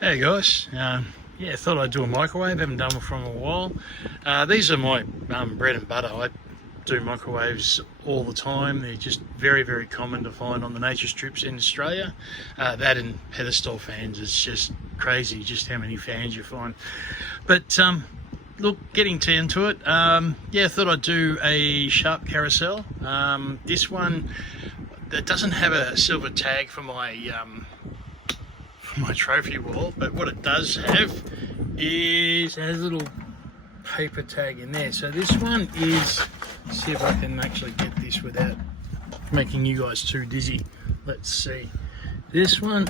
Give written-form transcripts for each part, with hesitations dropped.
Hey guys, yeah, thought I'd do a microwave. Haven't done one for a while. These are my bread and butter. I do microwaves all the time. They're just very, very common to find on the nature strips in Australia. That and pedestal fans. It's just crazy just how many fans you find. But look, getting into it, yeah, thought I'd do a Sharp Carousel. This one that doesn't have a silver tag for my trophy wall, but what it does have is a little paper tag in there. So this one is, let's see if I can actually get this without making you guys too dizzy. Let's see, this one,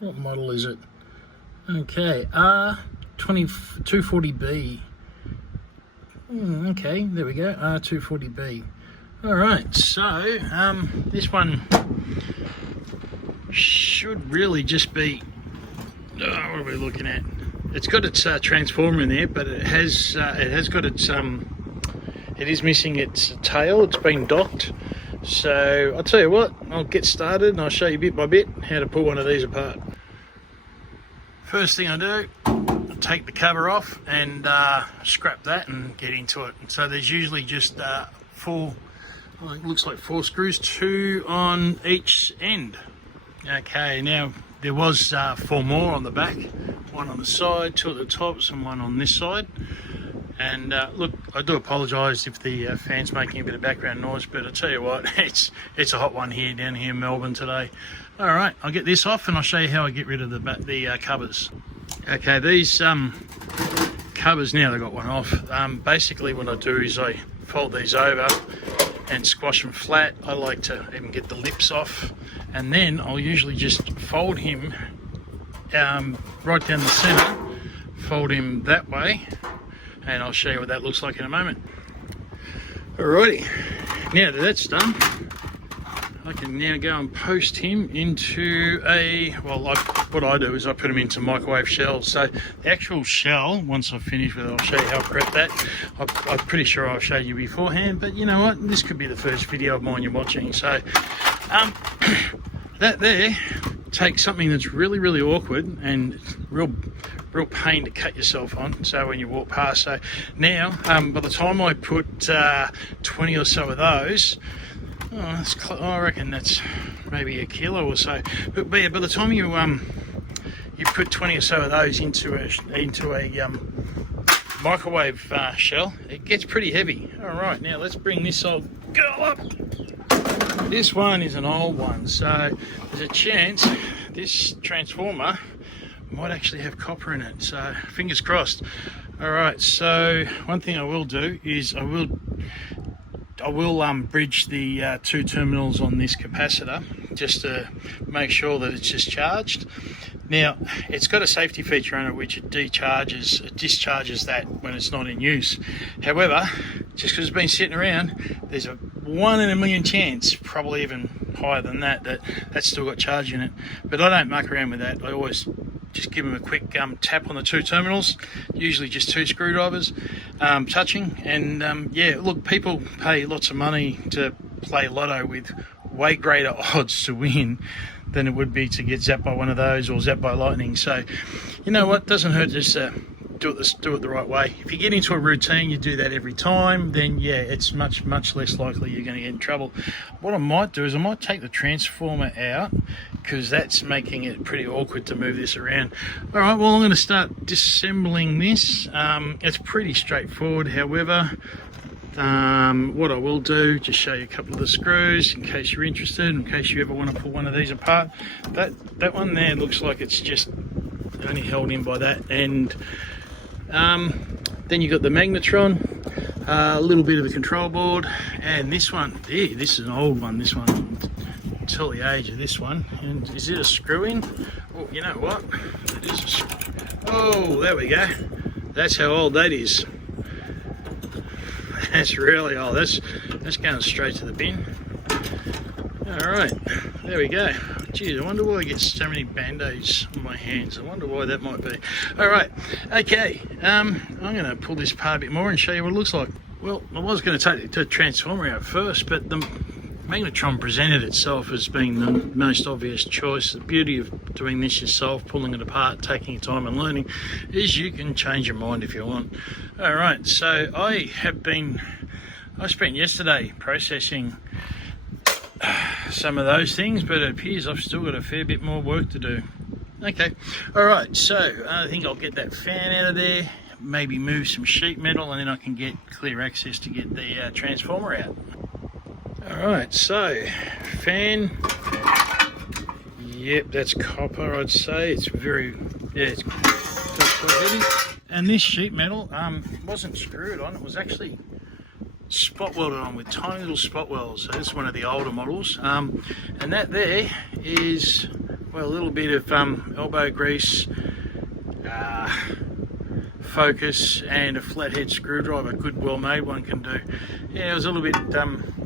what model is it? Okay, R-240B. Okay, there we go, R-240B. All right, so this one should really just be, what are we looking at? It's got its transformer in there, but it has got its it is missing its tail. It's been docked. So I'll tell you what, I'll get started and I'll show you bit by bit how to pull one of these apart. First thing I do, I take the cover off and scrap that and get into it. So there's usually just four, it looks like 4 screws, 2 on each end. Okay, now there was 4 more on the back, 1 on the side, 2 at the tops and 1 on this side. And look, I do apologise if the fan's making a bit of background noise, but I tell you what, it's a hot one here down here in Melbourne today. All right, I'll get this off and I'll show you how I get rid of the covers. Okay, these covers, now they've got one off. Basically what I do is I fold these over and squash them flat. I like to even get the lips off, and then I'll usually just fold him right down the center, fold him that way, and I'll show you what that looks like in a moment. Alrighty, now that that's done, I can now go and post him into a, well, what I do is I put him into microwave shells. So the actual shell, once I've finished with it, I'll show you how I prep that. I'm pretty sure I've showed you beforehand, but you know what, this could be the first video of mine you're watching. So that there takes something that's really, really awkward and real pain to cut yourself on, so when you walk past. So now by the time I put 20 or so of those, I reckon that's maybe a kilo or so. But yeah, by the time you put 20 or so of those into a microwave shell, it gets pretty heavy. All right, now let's bring this old girl up. This one is an old one, so there's a chance this transformer might actually have copper in it. So fingers crossed. All right, so one thing I will do is I will bridge the 2 terminals on this capacitor just to make sure that it's just charged. Now, it's got a safety feature on it which it discharges that when it's not in use. However, just because it's been sitting around, there's a 1 in a million chance, probably even higher than that, that's still got charge in it. But I don't muck around with that. I always just give them a quick tap on the 2 terminals, usually just 2 screwdrivers touching. And yeah, look, people pay lots of money to play lotto with way greater odds to win than it would be to get zapped by one of those or zapped by lightning. So you know what, doesn't hurt just do it the right way. If you get into a routine, you do that every time, then yeah, it's much less likely you're going to get in trouble. What I might do is I might take the transformer out, because that's making it pretty awkward to move this around. All right, well, I'm going to start disassembling this. It's pretty straightforward. However, what I will do, just show you a couple of the screws in case you're interested, in case you ever want to pull one of these apart. That one there looks like it's just only held in by that, and then you've got the magnetron, a little bit of the control board, and this one, yeah, this is an old one, this one, tell the age of this one. And is it a screw in? Oh, you know what, it is a screw. Oh, there we go, that's how old that is. That's really old. That's going straight to the bin. All right, there we go. Geez, I wonder why I get so many band-aids on my hands. I wonder why that might be. All right, okay. I'm going to pull this apart a bit more and show you what it looks like. Well, I was going to take the transformer out first, but Magnetron presented itself as being the most obvious choice. The beauty of doing this yourself, pulling it apart, taking your time and learning, is you can change your mind if you want. Alright, so I spent yesterday processing some of those things, but it appears I've still got a fair bit more work to do. Okay, alright, so I think I'll get that fan out of there, maybe move some sheet metal, and then I can get clear access to get the transformer out. Alright, so fan, yep, that's copper, I'd say. It's very, yeah, it's quite heavy. And this sheet metal wasn't screwed on, it was actually spot welded on with tiny little spot welds. So this is one of the older models, and that there is, well, a little bit of elbow grease, focus, and a flathead screwdriver. Good, well made one can do. Yeah, I was a little bit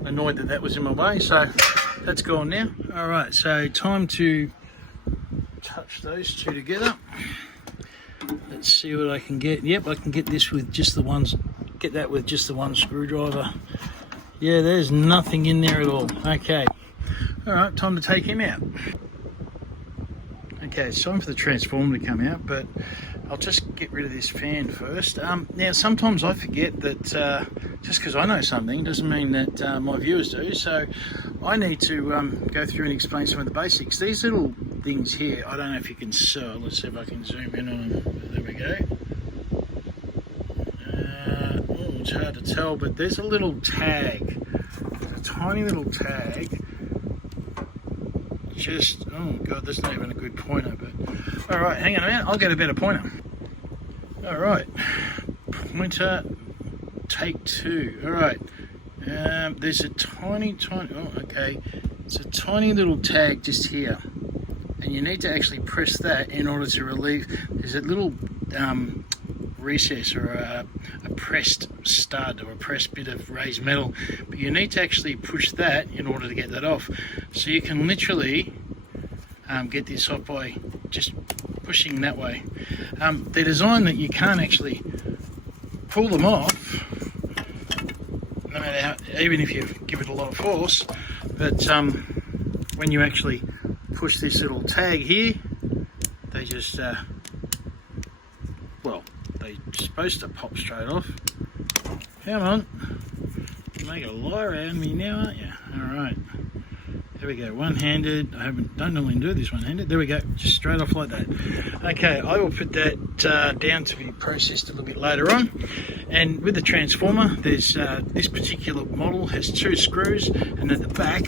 annoyed that that was in my way, so that's gone now. Alright, so time to touch those two together. Let's see what I can get. Yep, I can get this with just the ones, get that with just the one screwdriver. Yeah, there's nothing in there at all. Okay, alright, time to take him out. Okay, it's time for the transformer to come out, but I'll just get rid of this fan first. Now, sometimes I forget that just because I know something doesn't mean that my viewers do, so I need to go through and explain some of the basics. These little things here, I don't know if you can see. Let's see if I can zoom in on them. There we go. Oh, it's hard to tell, but there's a little tag, a tiny little tag. Just, oh god, that's not even a good pointer, but all right, hang on a minute, I'll get a better pointer. All right, pointer, take two. All right, there's a tiny, oh, okay, it's a tiny little tag just here, and you need to actually press that in order to relieve. There's a little recess or a pressed stud or a pressed bit of raised metal, but you need to actually push that in order to get that off. So you can literally get this off by just pushing that way. They're designed that you can't actually pull them off, no matter how, even if you give it a lot of force, but when you actually push this little tag here, they just well, they're supposed to pop straight off. Come on, make a liar out of me now, aren't you? Alright, there we go, one-handed. Don't normally do this one-handed. There we go, just straight off like that. Okay, I will put that down to be processed a little bit later on. And with the transformer, there's this particular model has two screws, and at the back,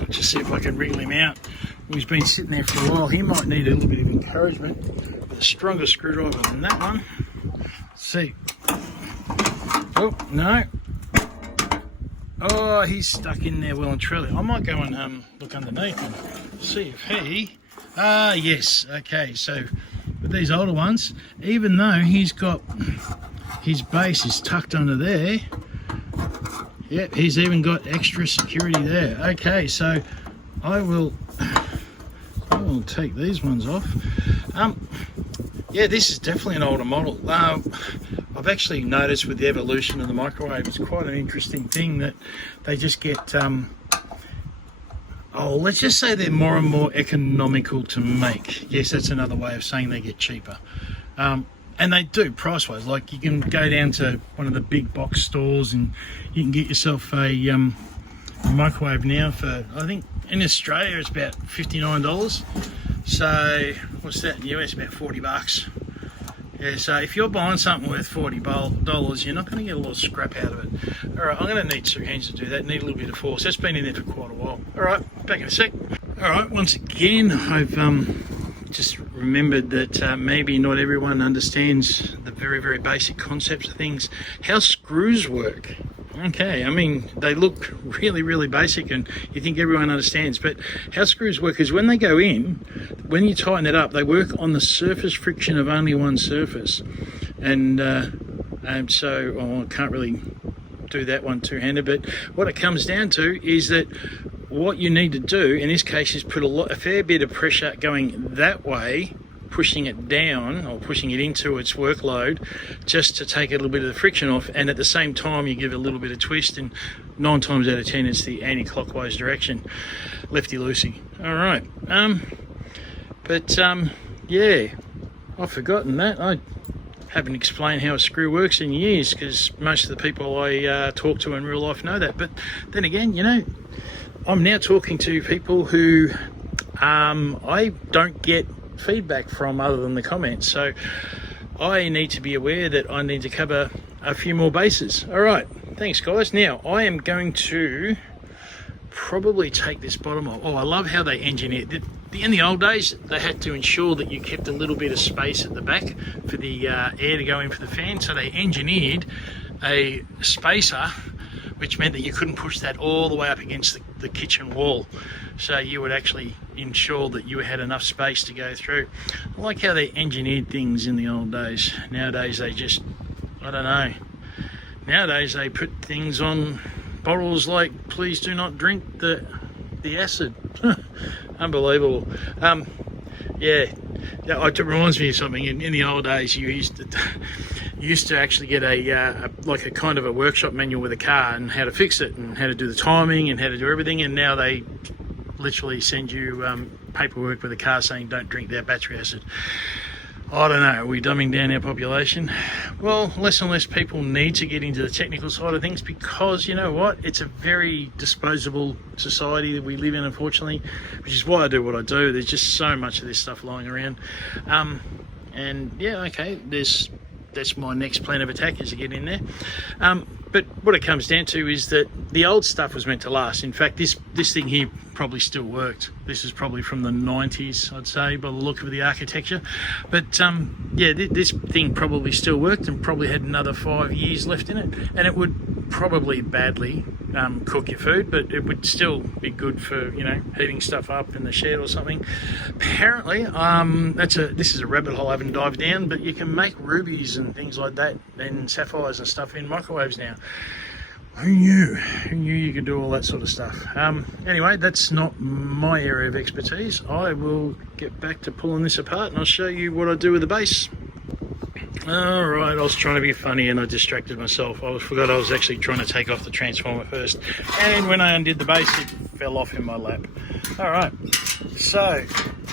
I'll just see if I can wriggle him out. He's been sitting there for a while. He might need a little bit of encouragement with a stronger screwdriver than that one. Let's see. Oh, no. Oh, he's stuck in there well and truly. I might go and look underneath and see if he... Ah, yes. Okay, so with these older ones, even though he's got... his base is tucked under there, yep, he's even got extra security there. Okay, so I will take these ones off. Yeah, this is definitely an older model. I've actually noticed with the evolution of the microwave, it's quite an interesting thing that they just get, let's just say they're more and more economical to make. Yes, that's another way of saying they get cheaper. And they do, price-wise. Like, you can go down to one of the big box stores and you can get yourself a microwave now for, I think, in Australia it's about $59. So, what's that in the US? About 40 bucks. Yeah, so if you're buying something worth $40, you're not going to get a lot of scrap out of it. Alright, I'm going to need two hands to do that, need a little bit of force. That's been in there for quite a while. Alright, back in a sec. Alright, once again, I've just remembered that maybe not everyone understands the very, very basic concepts of things. How screws work. Okay, I mean, they look really, really basic and you think everyone understands, but how screws work is when they go in, when you tighten it up, they work on the surface friction of only one surface. And so, I can't really do that one two-handed, but what it comes down to is that what you need to do in this case is put a fair bit of pressure going that way pushing it down or pushing it into its workload just to take a little bit of the friction off, and at the same time you give it a little bit of twist, and 9 times out of 10 it's the anti-clockwise direction, lefty-loosey. All right, yeah, I've forgotten that. I haven't explained how a screw works in years, because most of the people I talk to in real life know that. But then again, you know, I'm now talking to people who I don't get feedback from other than the comments, so I need to be aware that I need to cover a few more bases. All right, thanks guys. Now I am going to probably take this bottom off. Oh, I love how they engineered. In the old days, they had to ensure that you kept a little bit of space at the back for the air to go in for the fan, so they engineered a spacer, which meant that you couldn't push that all the way up against the kitchen wall, so you would actually ensure that you had enough space to go through. I like how they engineered things in the old days. Nowadays they just, I don't know, nowadays they put things on bottles like, please do not drink the acid. Unbelievable. Yeah, it reminds me of something. In the old days, you used to actually get a kind of a workshop manual with a car and how to fix it and how to do the timing and how to do everything, and now they literally send you paperwork with a car saying don't drink their battery acid. I don't know, are we dumbing down our population? Well, less and less people need to get into the technical side of things, because you know what, it's a very disposable society that we live in, unfortunately, which is why I do what I do. There's just so much of this stuff lying around, and yeah, okay, that's my next plan of attack, is to get in there. But what it comes down to is that the old stuff was meant to last. In fact, this thing here probably still worked. This is probably from the 90s, I'd say, by the look of the architecture. But yeah, this thing probably still worked and probably had another 5 years left in it. And it would probably badly cook your food, but it would still be good for, you know, heating stuff up in the shed or something. Apparently, this is a rabbit hole I haven't dived down, but you can make rubies and things like that and sapphires and stuff in microwaves now. Who knew? Who knew you could do all that sort of stuff? Anyway, that's not my area of expertise. I will get back to pulling this apart and I'll show you what I do with the base. Alright, I was trying to be funny and I distracted myself. I forgot I was actually trying to take off the transformer first. And when I undid the base, it fell off in my lap. Alright, so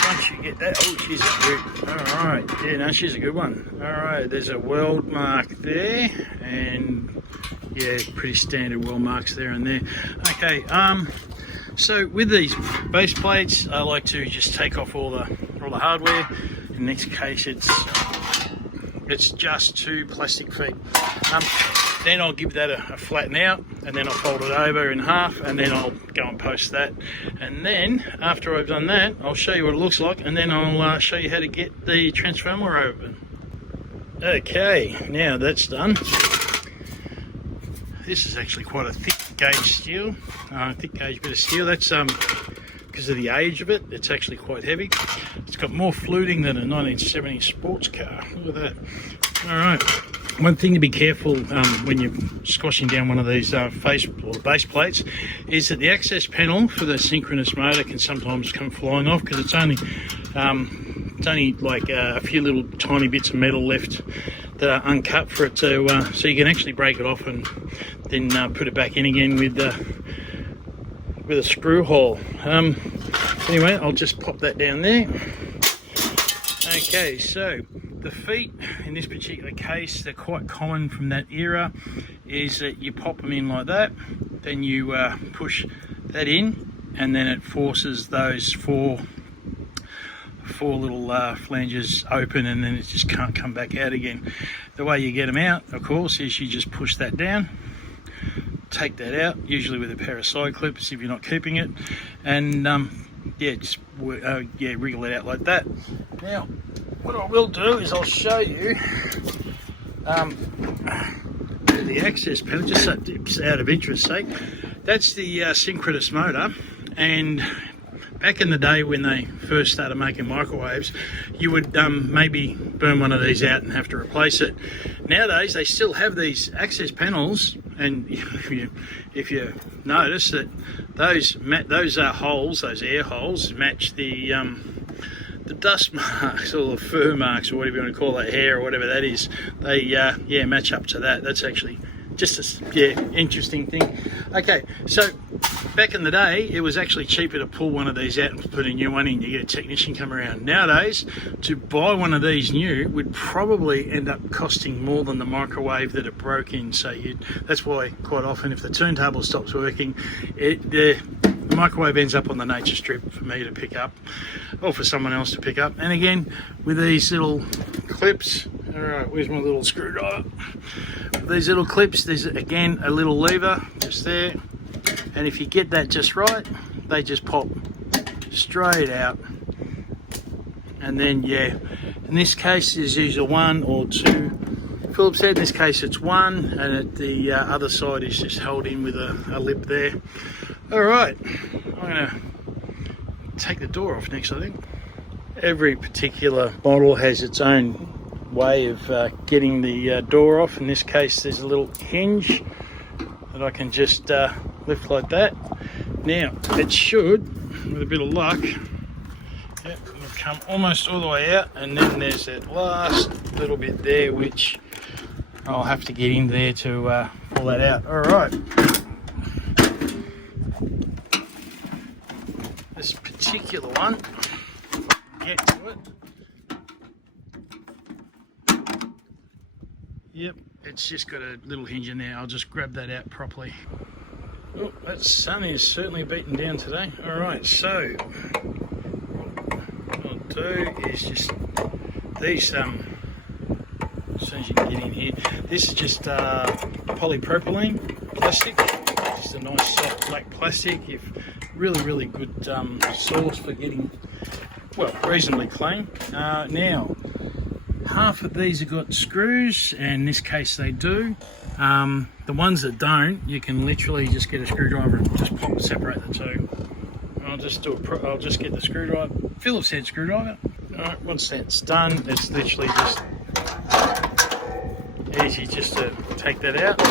once you get that, oh, she's a good, alright, yeah, no, she's a good one. Alright, there's a weld mark there, and yeah, pretty standard weld marks there and there. Okay, so with these base plates, I like to just take off all the hardware. In this case, it's just 2 plastic feet. Then I'll give that a flatten out, and then I'll fold it over in half, and then I'll go and post that. And then after I've done that, I'll show you what it looks like, and then I'll show you how to get the transformer open. Okay, now that's done. This is actually quite a thick gauge steel, thick gauge bit of steel. That's because of the age of it, it's actually quite heavy. It's got more fluting than a 1970s sports car. Look at that. All right. One thing to be careful when you're squashing down one of these face or base plates is that the access panel for the synchronous motor can sometimes come flying off, because it's only like a few little tiny bits of metal left that are uncut for it to, so you can actually break it off and then put it back in again with a screw hole. Anyway, I'll just pop that down there. Okay, so the feet in this particular case, they're quite common from that era, is that you pop them in like that, then you push that in, and then it forces those four little flanges open, and then it just can't come back out again. The way you get them out, of course, is you just push that down, take that out, usually with a pair of side clips if you're not keeping it, and yeah, just wriggle it out like that. Now, what I will do is I'll show you the access panel, just out of interest's sake. That's the synchronous motor, and back in the day when they first started making microwaves, you would maybe burn one of these out and have to replace it. Nowadays they still have these access panels, and if you notice that those holes, those air holes, match the the dust marks or the fur marks or whatever you want to call that, hair or whatever that is, they yeah, match up to that. That's actually just a interesting thing. Okay, so back in the day it was actually cheaper to pull one of these out and put a new one in. You get a technician come around. Nowadays, to buy one of these new would probably end up costing more than the microwave that it broke in. So that's why quite often if the turntable stops working, the microwave ends up on the nature strip for me to pick up or for someone else to pick up. And again, with these little clips, all right, where's my little screwdriver? With these little clips, there's again a little lever just there, and if you get that just right, they just pop straight out. And then yeah, in this case there's usually 1 or 2. Philip said in this case it's 1, and at the other side is just held in with a lip there. All right, I'm gonna take the door off next, I think. Every particular model has its own way of getting the door off. In this case there's a little hinge that I can just lift like that. Now it should, with a bit of luck, yep, it'll come almost all the way out, and then there's that last little bit there which I'll have to get in there to pull that out. All right, this particular one, get to it. Yep, it's just got a little hinge in there. I'll just grab that out properly. Oh, that sun is certainly beaten down today. All right, so what I'll do is just these, as soon as you can get in here, this is just polypropylene plastic. Just a nice soft black plastic. If really good source for getting, well, reasonably clean. Now, half of these have got screws, and in this case they do. The ones that don't, you can literally just get a screwdriver and just separate the two. I'll just get the screwdriver. Philip said screwdriver. All right, once that's done, it's literally just easy just to take that out,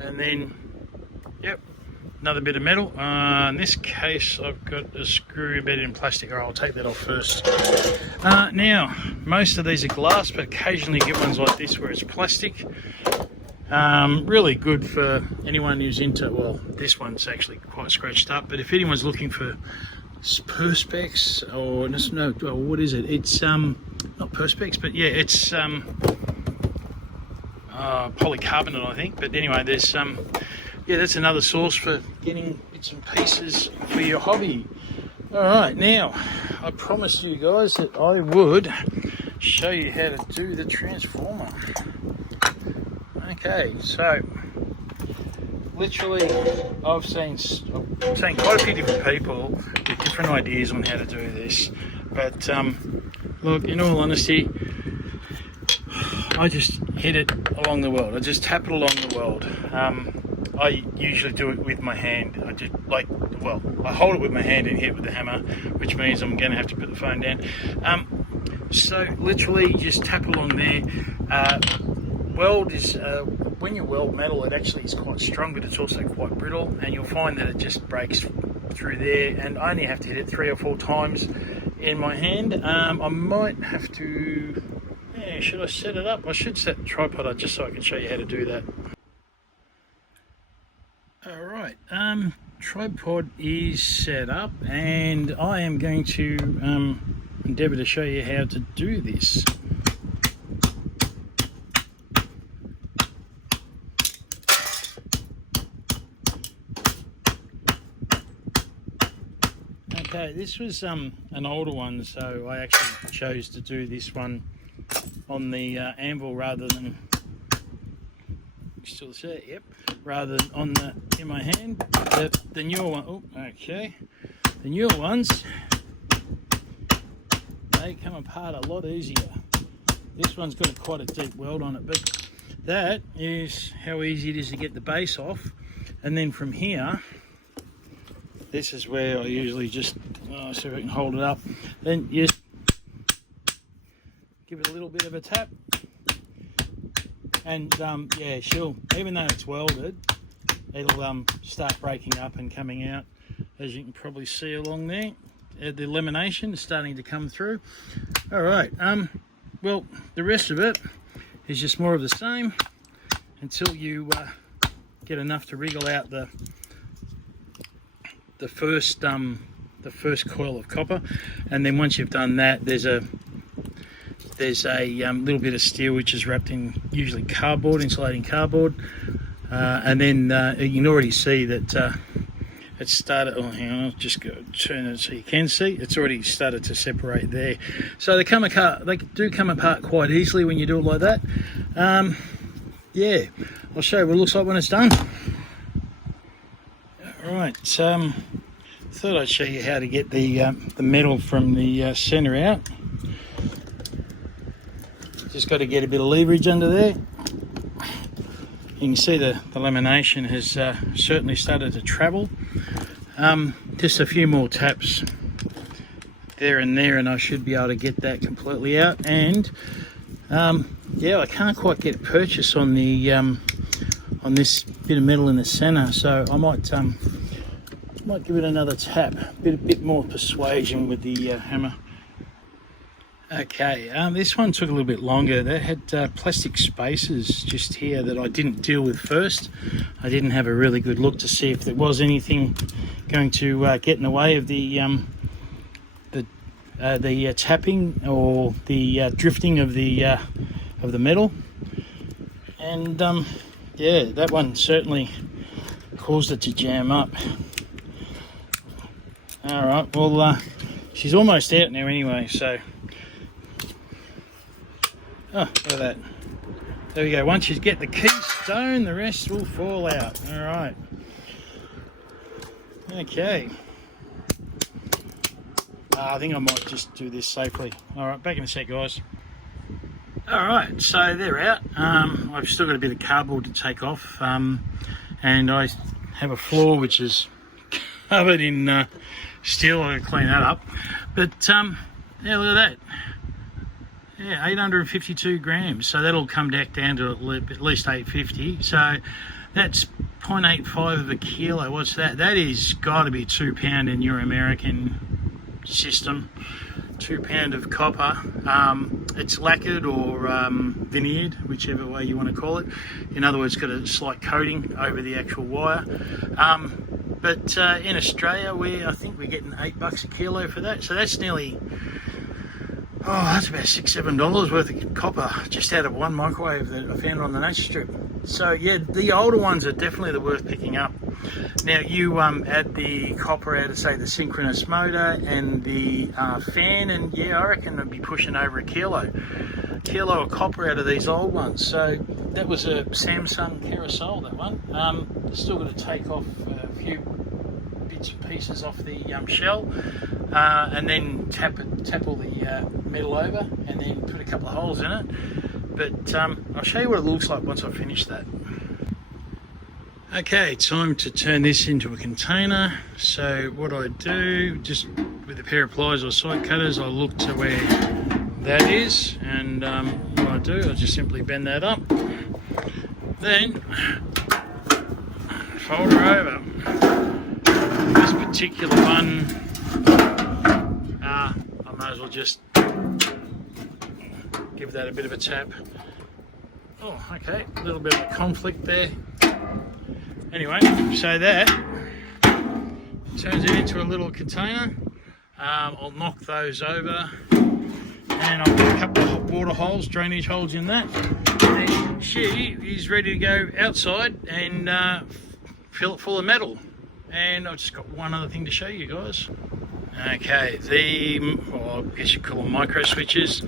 and then yep, another bit of metal. In this case I've got a screw embedded in plastic. Or I'll take that off first. Now most of these are glass, but occasionally you get ones like this where it's plastic. Really good for anyone who's into, well, this one's actually quite scratched up, but if anyone's looking for perspex, or no, well, what is it? It's not perspex, but yeah, it's polycarbonate, I think. But anyway, there's yeah, that's another source for getting bits and pieces for your hobby. All right, now I promised you guys that I would show you how to do the transformer. Okay, so literally I've seen quite a few different people with different ideas on how to do this, but look, in all honesty, I just hit it along the weld. I just tap it along the weld. I usually do it with my hand. I just I hold it with my hand and hit it with the hammer, which means I'm going to have to put the phone down. So literally just tap along there. Weld is, when you weld metal, it actually is quite strong, but it's also quite brittle, and you'll find that it just breaks through there, and I only have to hit it 3 or 4 times in my hand. I might have to, yeah, should I set it up? I should set the tripod up just so I can show you how to do that. Alright, tripod is set up, and I am going to endeavour to show you how to do this. Okay, this was an older one, so I actually chose to do this one on the anvil rather than, still see, yep, rather than on in my hand. The newer one, oh, okay, the newer ones, they come apart a lot easier. This one's got quite a deep weld on it, but that is how easy it is to get the base off, and then from here, this is where I usually just, see if I can hold it up, then you give it a little bit of a tap, and yeah, sure, even though it's welded, it'll start breaking up and coming out, as you can probably see along there. the lamination is starting to come through. All right, well, the rest of it is just more of the same until you get enough to wriggle out the first coil of copper, and then once you've done that, there's a little bit of steel which is wrapped in usually cardboard, insulating cardboard, and then you can already see that it's started. Oh, hang on, I'll just go turn it so you can see. It's already started to separate there. So they do come apart quite easily when you do it like that. Yeah, I'll show you what it looks like when it's done. All right, thought I'd show you how to get the metal from the center out. Just got to get a bit of leverage under there. You can see the lamination has certainly started to travel. Just a few more taps there and there, and I should be able to get that completely out. And yeah, I can't quite get purchase on the on this bit of metal in the center, so I might give it another tap, a bit more persuasion with the hammer. Okay, this one took a little bit longer. That had plastic spaces just here that I didn't deal with first. I didn't have a really good look to see if there was anything going to get in the way of the tapping or the drifting of the metal. And yeah, that one certainly caused it to jam up. All right, well, she's almost out now anyway, so. Oh, look at that. There we go. Once you get the keystone, the rest will fall out. All right. Okay. I think I might just do this safely. All right, back in a sec, guys. All right, so they're out. I've still got a bit of cardboard to take off, and I have a floor which is covered in steel. I'm going to clean that up. But yeah, look at that. Yeah, 852 grams, so that'll come back down to at least 850. So that's 0.85 of a kilo. What's that? That is got to be £2 in your American system. £2 of copper. It's lacquered or veneered, whichever way you want to call it. In other words, got a slight coating over the actual wire. But in Australia, I think we're getting $8 a kilo for that. So that's nearly. Oh, that's about $6-7 worth of copper just out of one microwave that I found on the nature strip. So yeah, the older ones are definitely the worth picking up. Now you add the copper out of, say, the synchronous motor and the fan, and yeah, I reckon it'd be pushing over a kilo of copper out of these old ones. So that was a Samsung Carousel, that one. Still got to take off a few bits and pieces off the shell, and then tap all the metal over, and then put a couple of holes in it. But I'll show you what it looks like once I finish that. Okay, time to turn this into a container. So what I do, just with a pair of pliers or side cutters, I look to where that is, and what I do, I just simply bend that up, then fold her over. This particular one, I might as well just give that a bit of a tap. Oh, okay, a little bit of a conflict there. Anyway, so that turns it into a little container. I'll knock those over, and I'll put a couple of water holes, drainage holes in that. And then she is ready to go outside and fill it full of metal. And I've just got one other thing to show you guys. Okay, I guess you call them micro switches.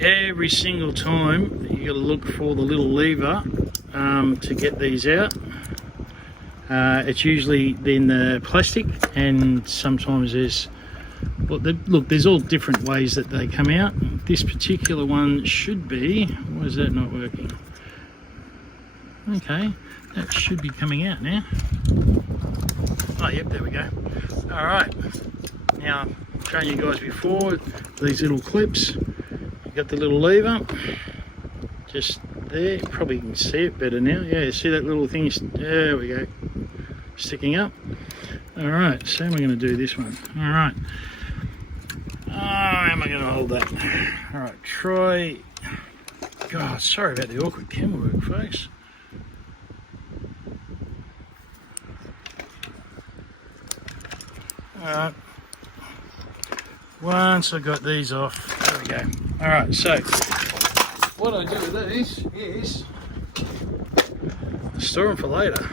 Every single time you got to look for the little lever to get these out. It's usually in the plastic, and sometimes there's, look, there's all different ways that they come out. This particular one should be, why is that not working? Okay, that should be coming out now. Oh, yep, there we go. All right, now I've shown you guys before, these little clips. You've got the little lever, just there, probably you can see it better now. Yeah, see that little thing, there we go, sticking up. All right, so we're going to do this one. All right, hold that. All right, try. God, sorry about the awkward camera work, folks. All right. Once I got these off, there we go. All right, so what I do with these is store them for later.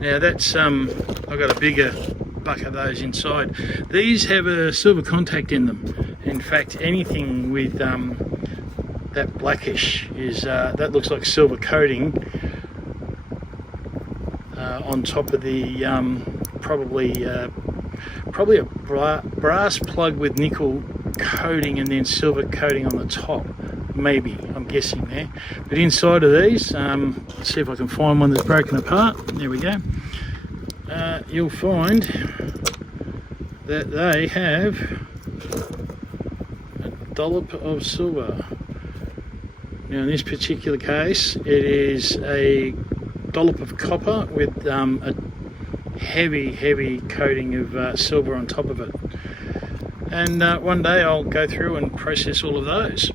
Now that's I've got a bigger bucket of those inside. These have a silver contact in them. In fact, anything with that blackish is that looks like silver coating on top of the probably a brass plug with nickel coating and then silver coating on the top. Maybe, I'm guessing there. But inside of these, let's see if I can find one that's broken apart. There we go. You'll find that they have a dollop of silver. Now in this particular case, it is a dollop of copper with a heavy coating of silver on top of it. And one day I'll go through and process all of those,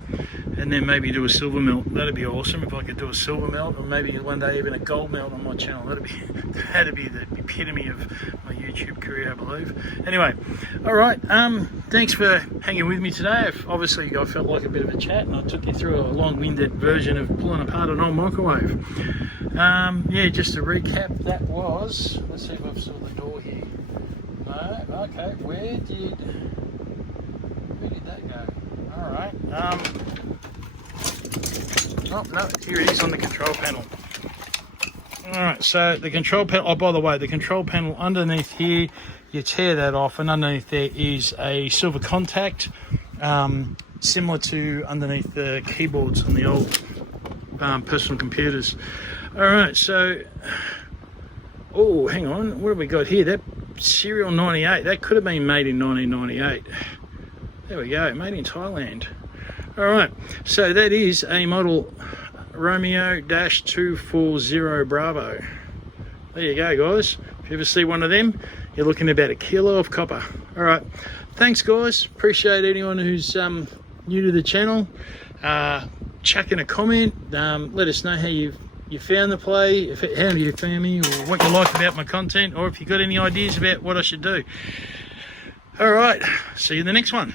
and then maybe do a silver melt. That'd be awesome if I could do a silver melt, or maybe one day even a gold melt on my channel. That'd be the epitome of my YouTube career, I believe. Anyway, all right. Thanks for hanging with me today. Obviously, I felt like a bit of a chat, and I took you through a long-winded version of pulling apart an old microwave. Yeah, just to recap, that was. Let's see if I've saw the door here. No, okay. Where did that go? All right. Oh no, here it is on the control panel. All right, so the control panel. Oh, by the way, the control panel underneath here, you tear that off, and underneath there is a silver contact, similar to underneath the keyboards on the old personal computers. All right, so oh, hang on, what have we got here? That serial 98. That could have been made in 1998. There we go, made in Thailand. All right, so that is a model Romeo-240 Bravo. There you go, guys. If you ever see one of them, you're looking at about a kilo of copper. All right, thanks, guys. Appreciate anyone who's new to the channel. Chuck in a comment. Let us know how you found the play, how you found me, or what you like about my content, or if you've got any ideas about what I should do. All right, see you in the next one.